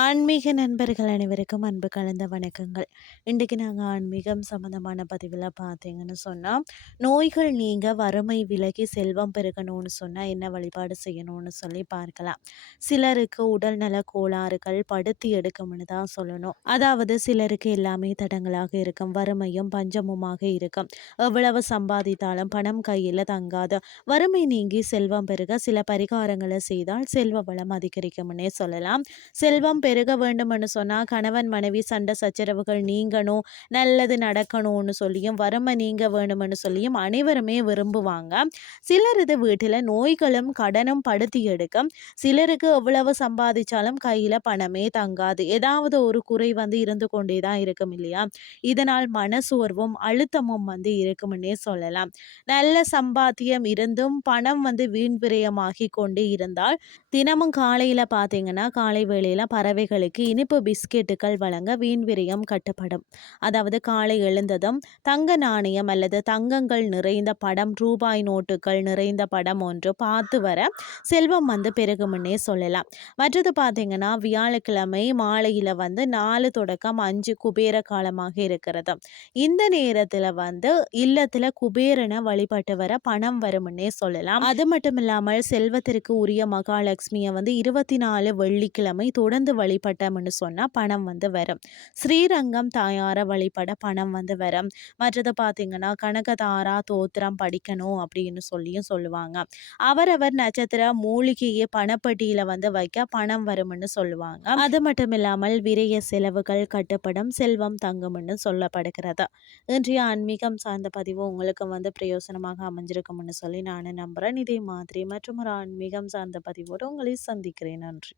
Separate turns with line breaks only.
ஆன்மீக நண்பர்கள் அனைவருக்கும் அன்பு கலந்த வணக்கங்கள். இன்றைக்கு நாங்கள் ஆன்மீகம் சம்மந்தமான பதிவில் பார்த்தீங்கன்னு சொன்னால் நோய்கள் நீங்க வறுமை விலகி செல்வம் பெருகணும்னு சொன்னால் என்ன வழிபாடு செய்யணும்னு சொல்லி பார்க்கலாம். சிலருக்கு உடல்நல கோளாறுகள் படுத்தி எடுக்கும்னு தான் சொல்லணும். அதாவது சிலருக்கு எல்லாமே தடங்களாக இருக்கும் வறுமையும் பஞ்சமுமாக இருக்கும். எவ்வளவு சம்பாதித்தாலும் பணம் கையில் தங்காது. வறுமை நீங்கி செல்வம் பெருக சில பரிகாரங்களை செய்தால் செல்வ வளம் அதிகரிக்கும்னே சொல்லலாம். செல்வம் பெருக வேண்டும்னு சொன்னால் கணவன் மனைவி சண்டை சச்சரவுகள் நீங்கணும் நல்லது நடக்கணும்னு சொல்லியும் வறுமை நீங்க வேணும்னு சொல்லியும் அனைவருமே விரும்புவாங்க. சிலரது வீட்டில் நோய்களும் கடனும் படுத்தி எடுக்கும். சிலருக்கு எவ்வளவு சம்பாதிச்சாலும் கையில் பணமே தங்காது. ஏதாவது ஒரு குறை வந்து இருந்து கொண்டே தான் இருக்கும் இல்லையா? இதனால் மனசோர்வும் அழுத்தமும் வந்து இருக்கும்னே சொல்லலாம். நல்ல சம்பாத்தியம் இருந்தும் பணம் வந்து வீண் விரயமாகி கொண்டு இருந்தால் தினமும் காலையில் பார்த்தீங்கன்னா காலை வேளையில் பறவைகளுக்கு இனிப்பு பிஸ்கெட்டுகள் வழங்க வீண்விரியம் கட்டப்படும் கட்டுப்படும். அதாவது காலை எழுந்ததும் தங்க நாணயம் அல்லது தங்கங்கள் நிறைந்த படம் ரூபாய் நோட்டுகள் நிறைந்த படம் ஒன்று பார்த்து வர செல்வம் வந்து பெருகுமுன்னே சொல்லலாம். மற்றது பார்த்தீங்கன்னா வியாழக்கிழமை மாலையில் வந்து நாலு தொடக்கம் அஞ்சு குபேர காலமாக இருக்கிறது. இந்த நேரத்தில் வந்து இல்லத்தில் குபேரனை வழிபட்டு வர பணம் வரும்னே சொல்லலாம். அது மட்டும் இல்லாமல் செல்வத்திற்கு உரிய மகாலட்சுமியை வந்து இருபத்தி நாலு வெள்ளிக்கிழமை தொடர்ந்து வழிபட்டோம்னு சொன்னால் பணம் வந்து வரும். ஸ்ரீரங்கம் தாயாரை வழிபட பணம் வந்து வரும். மற்றது பார்த்தீங்கன்னா கனகதாரா தோத்திரம் படிக்கணும் அப்படின்னு சொல்லியும் சொல்லுவாங்க. அவரவர் நட்சத்திர மூலிகையை பணப்பட்டியில் வந்து வைக்க பணம் வரும்னு சொல்லுவாங்க. அது மட்டும் இல்லாமல் விரைய செலவுகள் கட்டுப்படும் செல்வம் தங்கும்னு சொல்லப்படுகிறது. இன்றைய ஆன்மீகம் சார்ந்த பதிவு உங்களுக்கு வந்து பிரயோசனமாக அமைஞ்சிருக்கும்னு சொல்லி நான் நம்புகிறேன் இதே மாதிரி மற்றும் ஒரு ஆன்மீகம் சார்ந்த பதிவோடு உங்களை சந்திக்கிறேன். நன்றி.